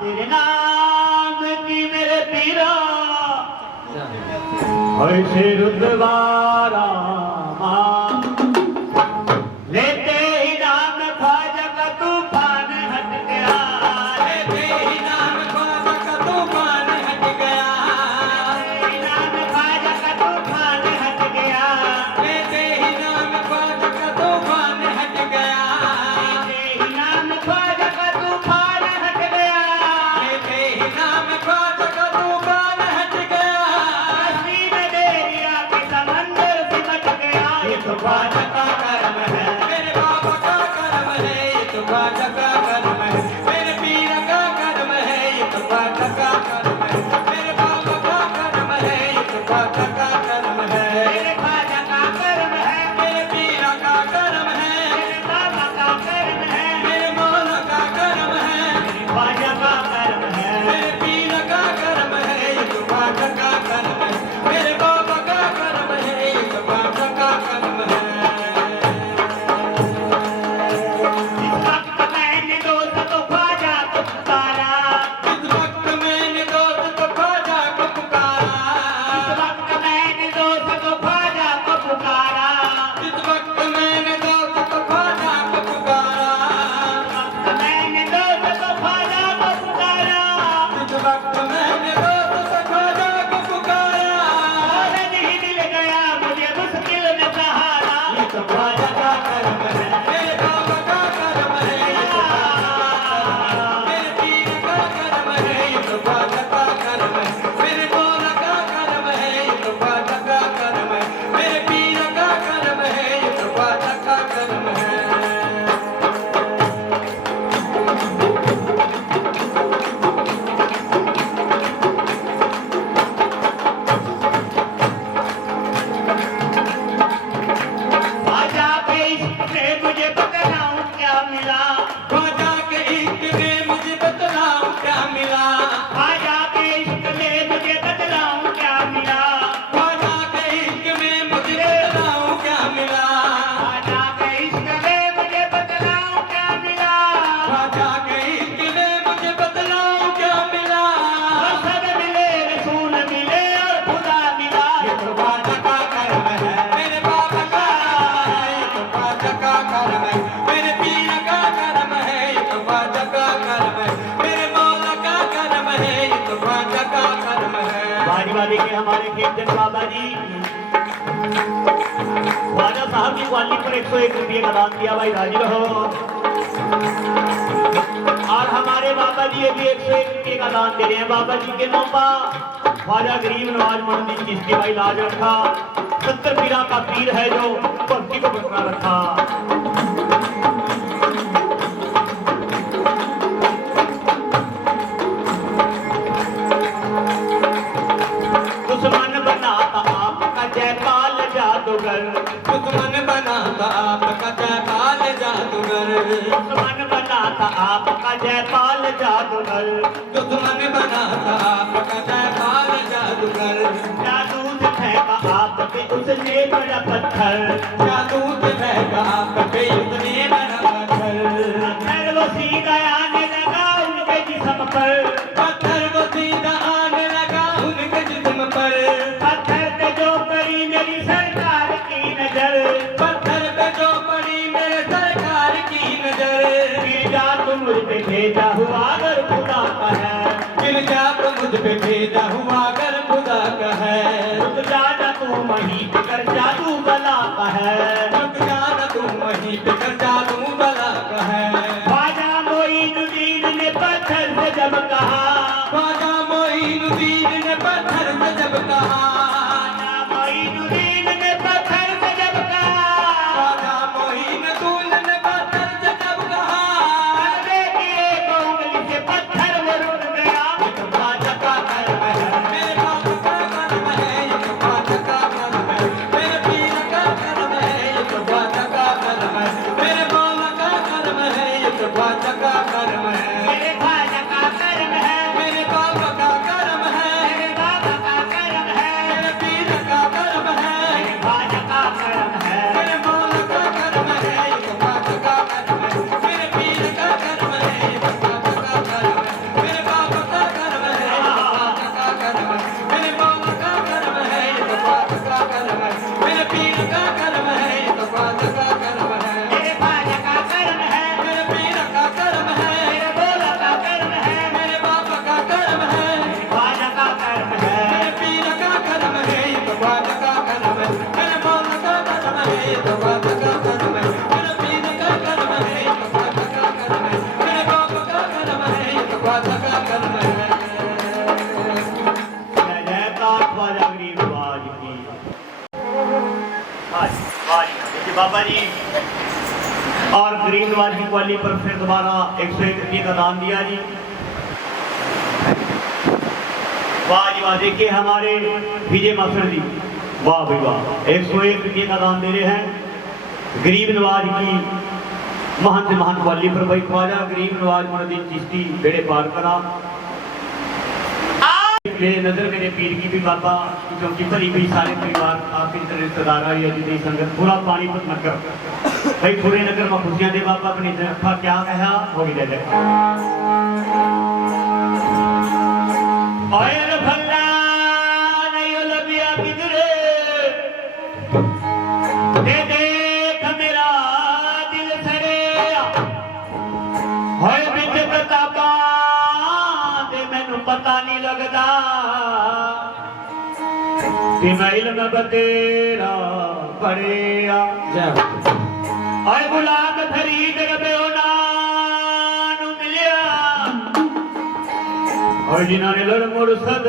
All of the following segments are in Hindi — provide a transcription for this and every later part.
तेरे नाम की मेरे पीरा ऐसे रुद्रवारा लेते ही नाम ख्वाजा का तूफान हट गया, लेते ही नाम ख्वाजा का तूफान हट गया, लेते ही नाम ख्वाजा का तूफान हट गया, लेते ही नाम ख्वाजा का तूफान हट गया, लेते ही नाम ख्वाजा का तूफान हट गया, लेते ही नाम ख्वाजा का तूफान हट गया, हंसी में देरिया के समंदर सिमट गया। ये तो ख्वाजा का करम है, मेरे बाबा का करम है, ये तो ख्वाजा का करम है, मेरे पीर का करम है, ये तो ख्वाजा का करम है, मेरे बाबा का करम है, ये तो ख्वाजा का करम है, मेरे ख्वाजा का करम है, मेरे पीर का करम है, मेरे बाबा का करम है, मेरे मौला का करम है, ख्वाजा का करम है। मेरे पीर का करम है, ये तो ख्वाजा का करम है, मेरे बाबा का करम है, ये तो ख्वाजा का करम है। इस वक्त मैंने दोस्त को ख्वाजा को पुकारा, इस वक्त मैंने दोस्त को ख्वाजा को पुकारा, इस वक्त मैंने दोस्त को ख्वाजा को पुकारा, इस वक्त मैंने दोस्त को ख्वाजा को पुकारा, मैंने दोस्त को ख्वाजा को पुकारा। इस वक्त मैंने दोस्त को ख्वाजा को पुकारा, फौरन ही मिल गया मुझे मुश्किल में सहारा। ये तो ख्वाजा का करम है, मेरे बाबा का करम है, ये तो ख्वाजा का करम है, मेरे पीर का करम है, ये तो ख्वाजा का करम है, मेरे मौला का करम है, ये तो ख्वाजा का करम है, मेरे पीर का करम है, ये तो ख्वाजा का करम है। ख्वाजा के इश्क से मुझे बतलाऊं क्या मिला, ख्वाजा के इश्क में मुझे बतलाऊं क्या मिला, ख्वाजा के इश्क में मुझे बतलाऊं क्या मिला, ख्वाजा के इश्क में मुझे बतलाऊं क्या मिला, ख्वाजा के इश्क में मुझे बतलाऊं क्या मिला। ख्वाजा के इश्क में मुझे बतलाऊं क्या मिला। हसन मिले रसूल मिले और खुदा मिला। ये तो ख्वाजा का करम है, मेरे बाबा का करम है, ये तो ख्वाजा का करम है, मेरे पीर का करम है, ये तो ख्वाजा का करम है, मेरे मौला का करम है, ये तो ख्वाजा का करम है। बारी बारी के हमारे कीर्तन बाबा जी ख्वाजा साहब की ग्वाली पर 101 रुपये का दान दिया, भाई राजी रहो। और हमारे बाबा जी ये भी 101 रुपये का दान दे रहे हैं। बाबा जी के नौबा ख्वाजा गरीब नवाज मोहम्मद चिश्ती भाई लाज रखा, 70 पीरा का पीर है जो भक्ति को बरकरार रखा। दुश्मन बनाता आपका जयपाल जादूगर, दुश्मन बनाता आपका जयपाल जादूगर, दुश्मन बनाता आपका जयपाल जादूगर, दुश्मन बनाता आपका जयपाल जादूगर, जादू से फेंका आप पे उसने बड़ा पत्थर, जादू से फेंका आप पे उसने बड़ा पत्थर, पत्थर वो सीधा आने लगा उनके जिस्म पर, पत्थर वो सीधा आने लगा उनके जिस्म पर, पत्थर पे जो पड़ी मेरी सरकार की नजर, पत्थर पे जो पड़ी मेरे सरकार की नजर, गिर जा तो मुझ पे भेजा हुआ अगर खुदा का है, गिर जा तो मुझ पे भेजा हुआ अगर खुदा का है, रुक जाना तू वहीं पे कर जादू बला का है। रुक जाना तू वहीं पे कर जादू बला का है। ख्वाजा मोइनुद्दीन ने पत्थर से जब कहा, ख्वाजा मोइनुद्दीन ने पत्थर से जब कहा, ख्वाजा मोइनुद्दीन ने पत्थर से जब कहा, ख्वाजा मोइनुद्दीन ने पत्थर से जब कहा, कलबे की एक उंगली से पत्थर वो रुक गया। ये तो ख्वाजा का करम है, मेरे बाप का करम है, ये तो ख्वाजा का करम है, मेरे पीर का करम है, ये तो ख्वाजा का करम है, मेरे मौला का करम है, ये तो ख्वाजा का करम है, मेरे ख्वाजा का करम है, मेरे बाप का करम है, मेरे बाबा का करम है, गरीब नवाज की ग्वाली पर फिर दोबारा 101 रुपये का दान दिया जी। वाह जी वाह, देखिए हमारे विजय मास्टर जी, वाह भाई वाह, 101 रुपये का दान दे रहे हैं गरीब नवाज की महान से महान ग्वाली पर। भाई ख्वाजा गरीब नवाज मोहम्मद चिश्ती बेड़े पार करा। मेरे नजर मेरे पीर की भी बाबा क्योंकि भरी हुई सारे परिवार आपके रिश्तेदार आई जितनी संगत पूरा पानीपत नगर भाई पूरे नगर में खुशियां दे बाबा अपनी तरफा क्या कहा हो भी दे और भला नहीं लबिया किधरे दे देख मेरा दिल सरे होए बिच किताबां दे मैनू पता नहीं लगदा कि मैं इल्म बतेरा पढ़िया आए गुलाब फरीद रबे उन्हां मिलिया और जिन्होंने लड़ मुर्शद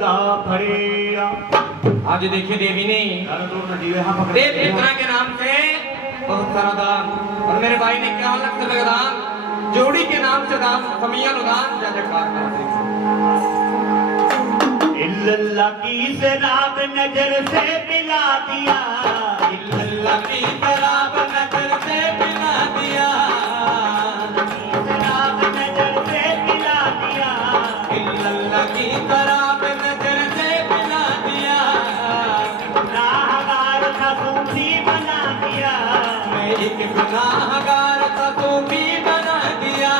दा फड़िया। आज देखिए देवी ने देव मित्रा के नाम से बहुत सारा दान और मेरे भाई ने 51 लाख रुपए का दान जोड़ी के नाम से दान कमियां दान जजकार कर इल्लल्लाह की शराब नजर से पिला दिया, इल्लल्लाह की शराब नजर से पिला दिया, शराब नजर से पिला दिया, इल्लल्लाह की शराब नजर से पिला दिया, गुनाहगार था सूफी बना दिया, मैं एक गुनाहगार था सूफी बना दिया।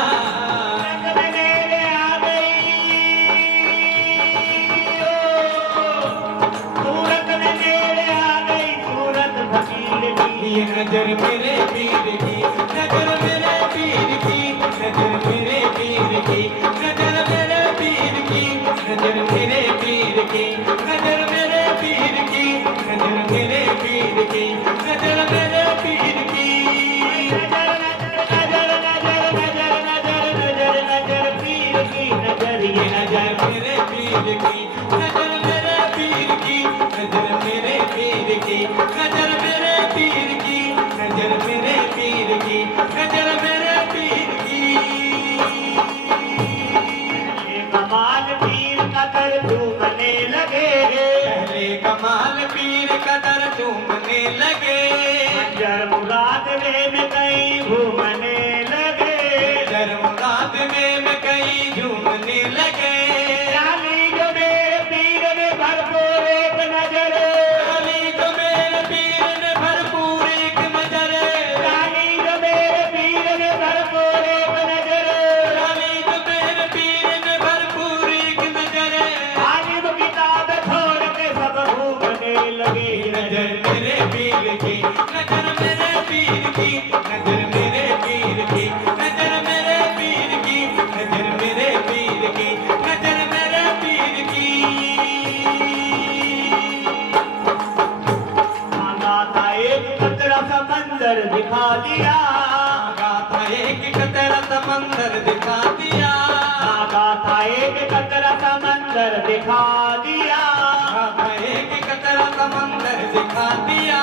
ये नजर मेरे पीर की, नजर मेरे पीर की, नजर मेरे पीर की, नजर मेरे पीर की, नजर मेरे पीर की, नजर मेरे पीर की, नजर मेरे पीर की, नजर मेरे पीर की, नजर नजर नजर नजर नजर नजर नजर पीर की नजर, ये नजर मेरे पीर की, नजर मेरे पीर की, नजर मेरे पीर की, नजर मेरे पीर की, नजर मेरे पीर की, नजर मेरे पीर की। कमाल पीर कदर झूमने लगे, पहले कमाल पीर कदर झूमने लगे, मंजर मुराद में कहीं घूमने लगे, जर मुराद में कहीं झूमने लगे, जाली जो मेरे पीर ने भरपूर एक नजर, जाली जो मेरे पीर ने भरपूर एक नजर, जाली जो मेरे पीर ने भरपूर एक नजर, जाली जो मेरे पीर ने भरपूर एक नजर, आलिम किताब छोड़ के सब घूमने लगे, नजर मेरे पीर की, नजर मेरे पीर की, नजर मेरे पीर की, नजर मेरे पीर की, नजर मेरे पीर की, नजर मेरे पीर की। मांगा था एक कतरा समंदर दिखा दिया, मांगा था एक कतरा समंदर दिखा दिया, मांगा था एक कतरा समंदर दिखा दिया, मांगा था एक कतरा समंदर दिखा दिया,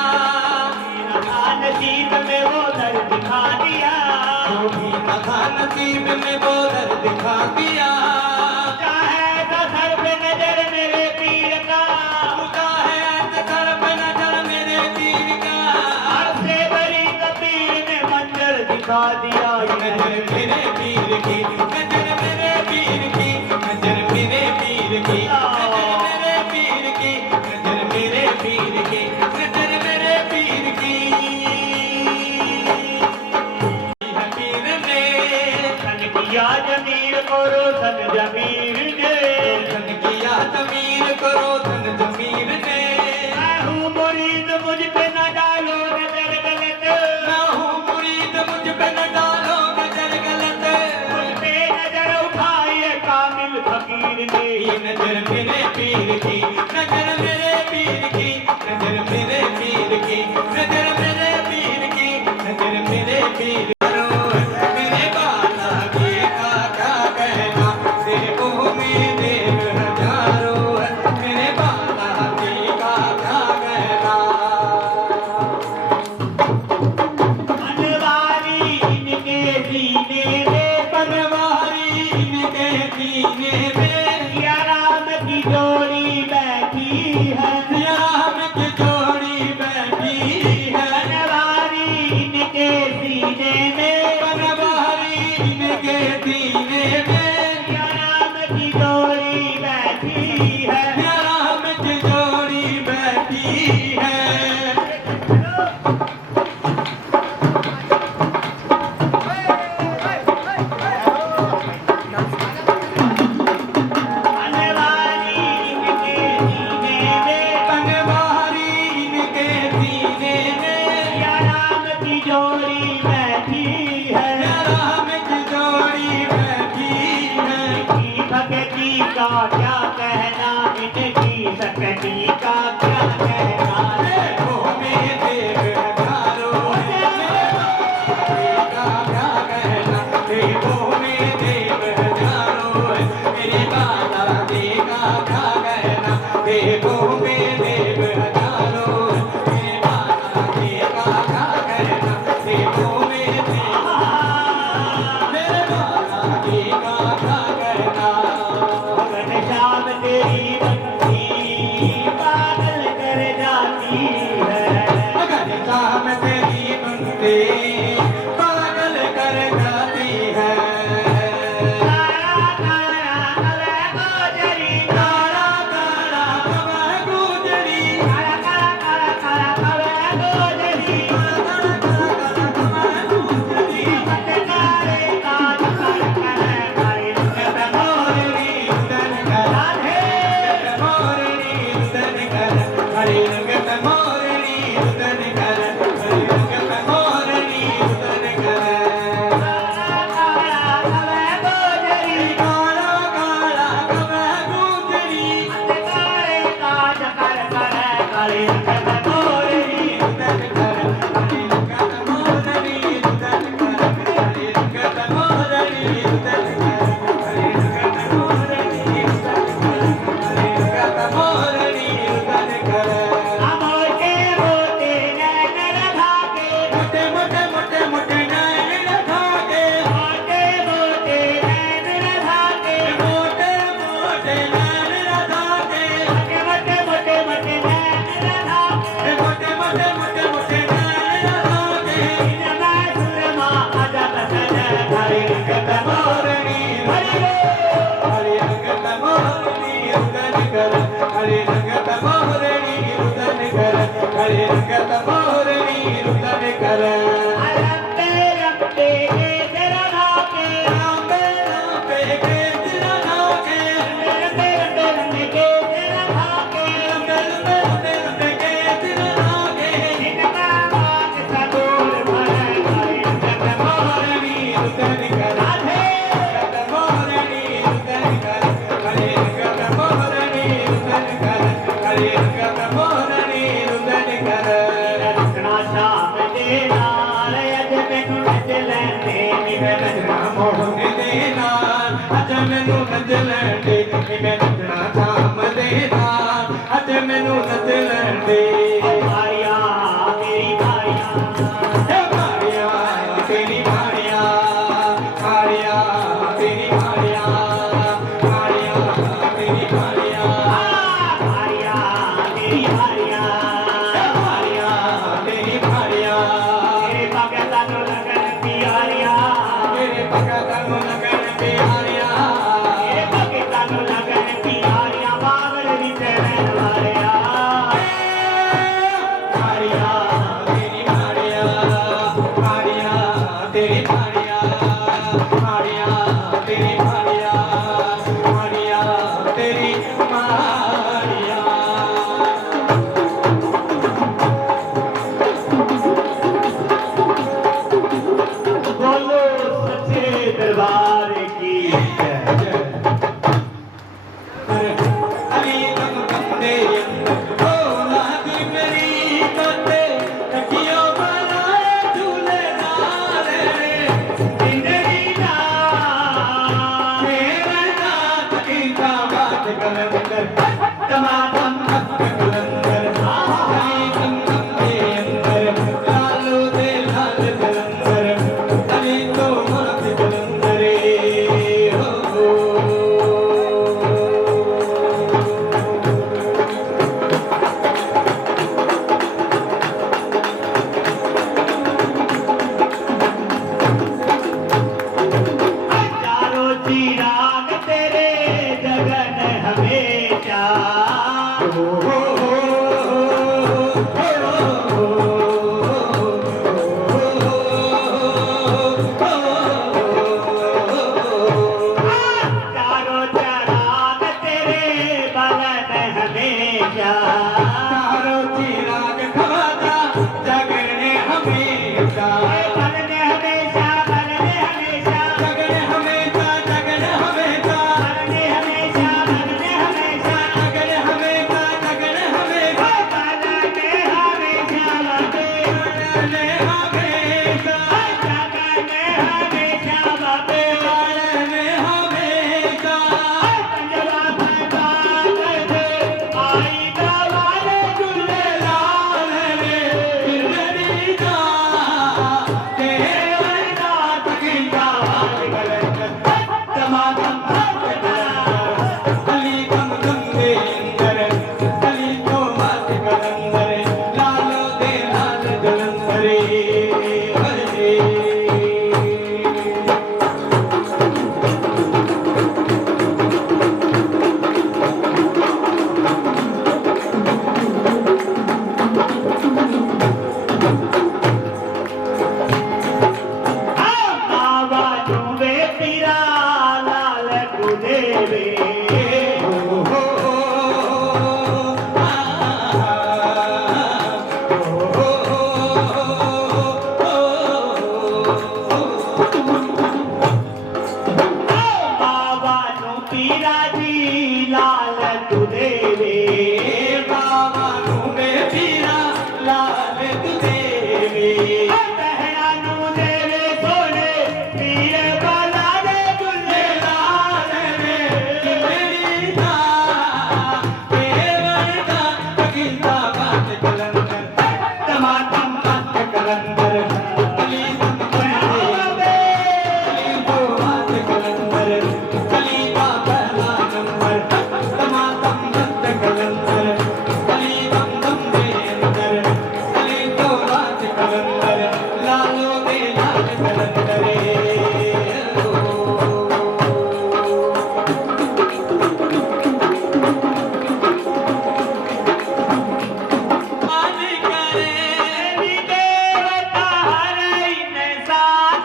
नसीब में वो दर दिखा दिया, जो भी न था नसीब में वो दर दिखा दिया, चाहे तो सर पे नजर मेरे पीर का, खुदा है सर पे नजर मेरे पीर का, हर से बड़ी कबीर ने मंजर दिखा दिया, नजर मेरे पीर की, नजर मेरे पीर की, नजर मेरे पीर की, नजर मेरे पीर की, नजर मेरे पीर की, नजर मेरे पीर की। है पीर ने सन किया जमीर को रोशन जमीर ने, रोशन किया जमीर को रोशन जमीर ने, मैं हूँ मुरीद मुझ पे न डालो नजर गलत, मैं हूँ मुरीद मुझ पे न डालो नजर गलत, मुझ पे नजर उठाइए कामिल फकीर ने, ये नजर मेरे पीर की, नजर मेरे पीर की, नजर मेरे पीर की, नजर मेरे पीर की, नजर मेरे पीर। मेरे बाला की का क्या कहना, तेरे को उम्मीद हजारों है, मेरे बाला की का क्या कहना। मनवारी सीने में सिया राम की जोड़ी बैठी है, राम की जोड़ी बैठी है बनवारी इनके सीने में, बनवारी इनके सीने में सिया राम की जोड़ी बैठी है। राम की जोड़ी बैठी है बनवारी इनके सीने में, बनवारी इनके सीने में सिया राम की जोड़ी बैठी है। राम की जोड़ी बैठी है इनकी भक्ति का क्या कहना, इनकी शक्ति का क्या कहना। देखो में देव हजारो मेरे का क्या कहना देखो में देव हजारो मेरे बाला जी का क्या कहना देखो में देव हजारो मेरे बाला जी का क्या कहना देखो में देव मेरे बाला जी का क्या कहना मगन श्याम तेरी बंसी पागल कर जाती है। अगर शाम तेरी बंदे पागल कर जाती है काला काला कवे गोजरी, काला काला कमर गुजरी काला काला काला काला कवे गोजरी। काला काला कमर गुजरी पटकारे काज कर कर करे रंग मोरनी उदन कर राधे। मोरनी उदन कर हरे रंग मोरनी उदन कर हरे रंग मोरनी उदन कर काला काला कवे गोजरी, काला काला कमर गुजरी पटकारे काज कर कर करे रंग मोरनी। उदन कर हरे रंग मोरनी उदन कर हरे रंग मोरनी उदन कर हरे रंग मोरनी उदन कर हरे रंग मोरनी उदन कर मोटे मोटे नैन लगा के, मोटे मोटे मोटे मोटे नैन लगा के मोटे मोटे नैन लगा के, मोटे मोटे नैन लगा के मोटे मोटे मोटे नैन लगा के। मोटे मोटे मोटे मोटे नैन लगा के इनमें सुरमा अजब सजग हरे रंग मोरनी हरि हरे रंग मोरनी उदन कर हरे रंग मोरनी उदन कर हरे रंग मोरनी उदन कर रंबे रंबे के तेरा नाके, रामे रामे के तेरा नाके रंबे रंबे रंबे के तेरा नाके। रंबे रंबे रंबे के तेरा नाके इनका मांग सदूर भर हरे रंग मोरनी मोरनी उदन कर राधे। मोरनी उदन कर हरे रंग मोरनी उदन कर हरे रंग मोरनी उदन कर रखना श्याम देना अज मैनू नच लैंदे निवे नचना मोहन देना अज मैनू नच लैंदे मैं नचना शाम देना अज मैनू नच लैंदे भारिया तेरी भारिया भाड़िया तेरी भाड़िया भाड़िया तेरी भाड़िया भाड़िया तेरी भाड़िया भारिया तेरी भारिया भाड़िया तेरी भाड़िया तेरे भगता नो लगन प्यारिया मेरे भगत लगन प्यारिया तेरे भगता नो देवे बाबा नु पीरा जी लाल तू देवे बाबा नु पीरा लाल तू देवे बहना नु देवे सोने पीर बाला रे दुल्ले लाल रे मेरी दा केवल दा गीता बात कलंदर टमाटम बात कलंदर कली दम बंदे कली दो बात कलंदर कली का पहला नंबर टमाटम बात कलंदर कली दम बंदे अंदर कली दो बात कलंदर लालो दे लाल कलंदर देवी देवता हर इंसान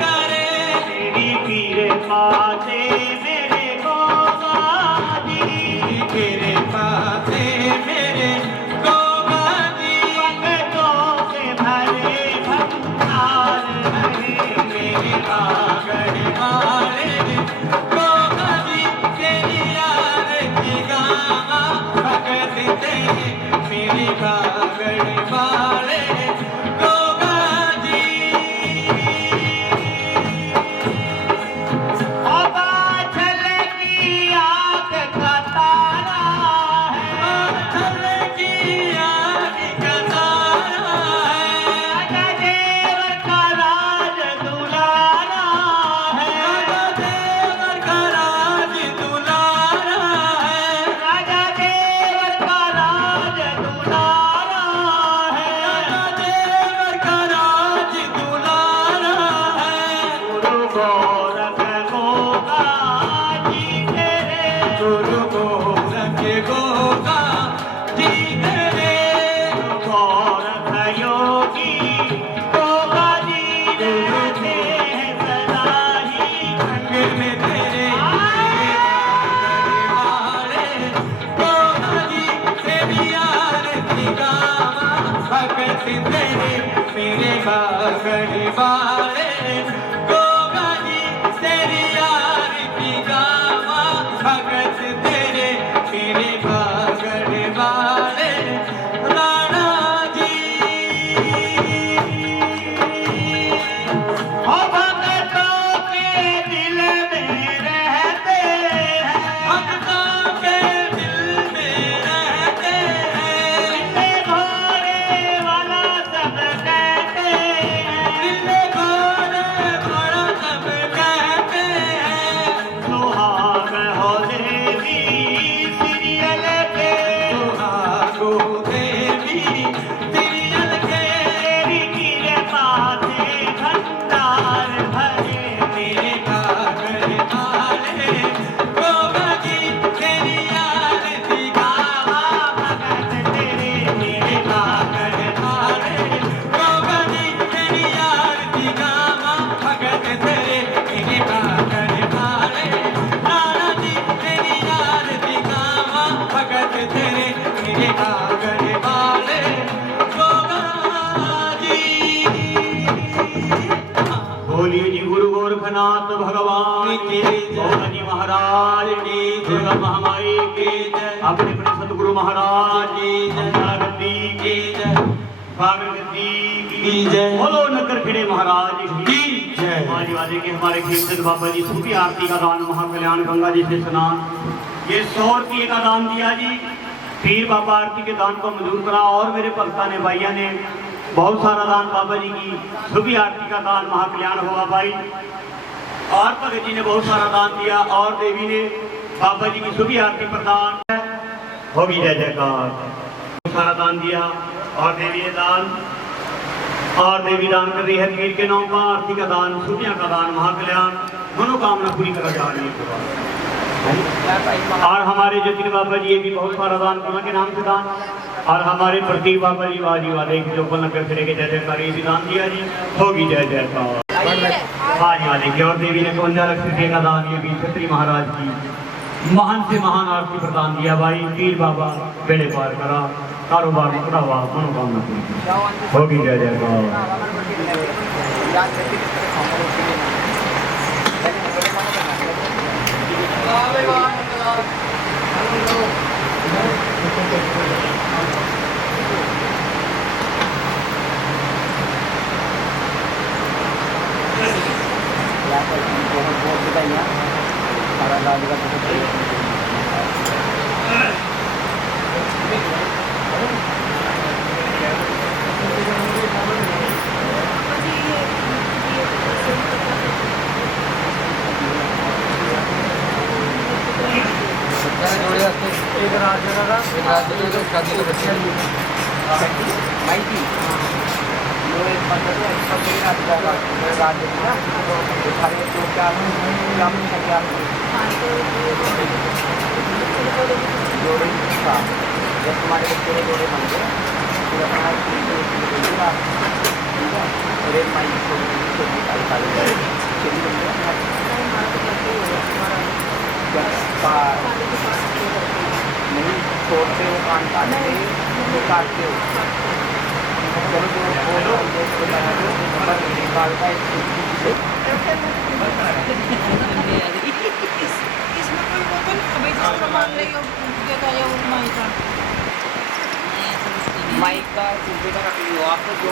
करे तेरी पीर पासे मेरे को गाजी भक्तों के भरे भंडार रहे मेरी बागड़ वाले गोगा जी बाबा छलकी आँख का तारा है राजा देवर का राज दुलारा है राजा देवर का राज दुलारा है गुरु गोरख गोगा जी तेरे गुरु गोरख गोगा जी तेरे गोरख योगी गोगा जी रहते हैं सदा ही संग में तेरे वाले गोगा जी तेरी आरती गावा भगत तेरे मेरे बागड़ वाले गोगा जी तेरी आरती गावा भगत तेरे मेरे बागड़ वाले राणा जी ओ भक्तों के दिल में रहते हैं भक्तों के दिल में रहते हैं दिल घोड़े वाला सब कहते हैं दिल घोड़े बड़ा सब कहते हैं सुहाग हो देवी सीरियल के सुहागो देवी तिरियल के तेरी कृपा से भंडार भरे मेरे बागड़ वाले गोगा जी तेरी आरती गावा भगत तेरे मेरे बागड़ वाले गोगा जी तेरी आरती गावा भगत तेरे मेरे बागड़ वाले राणा जी तेरी आरती गावा भगत तेरे मेरे बागड़ वाले गोगा जी बोलिए जी गुरु गोरखनाथ भगवान की गोगा जी महाराज की दुर्गा महामाई की अपने अपने सतगुरु महाराज की गद्दी की सागर गद्दी की जय। बोलो नगर खिड़े महाराज की जय। आज वाले के हमारे कीर्तन बाबा जी सूफी आरती का दान महाकल्याण गंगा जी से स्नान ये 100 रुपये का दान दिया जी पीर बाबा आरती के दान को मंजूर करा और मेरे भक्ता ने भाइया ने बहुत सारा दान बाबा जी की सूफी आरती का दान महाकल्याण हुआ भाई और भगत जी ने बहुत सारा दान दिया और देवी ने बाबा जी की सूफी आरती प्रदान होगी जय जयकार बहुत सारा दान दिया और देवी ने दान और देवी दान कर रही है पीर के नाम का आरती का दान सूफिया का दान महाकल्याण मनोकामना पूरी कर जा रही है और हमारे जतिन बाबा जी ये भी बहुत सारा दान गुना के नाम से दान और हमारे प्रतीक बाबा जी वाली वाले जो नगर फिरे के जय जयकार ये भी दान दिया जी होगी जय जयकार हाँ जी हाँ लेंगे। और देवी ने 51 लाख रुपये का दान दिया भी छत्री महाराज की महान से महान आरती प्रदान किया भाई। पीर बाबा बेड़े पार करा, कारोबार में बढ़ावा, मनोकामना पूरी होगी। जय जयकार। एक राज्य शादी का बच्चे माहिती राज्य तुम्हारे बच्चे जोड़े बन गए रेड माइक छोटी नहीं छोड़ते हो कान काटते हो चलो जो बोलो निकालता इसमें कोई वो तो नहीं भाई जिसका मान ले ये वो माइक का माइक का सूबे का रख लियो आपको जो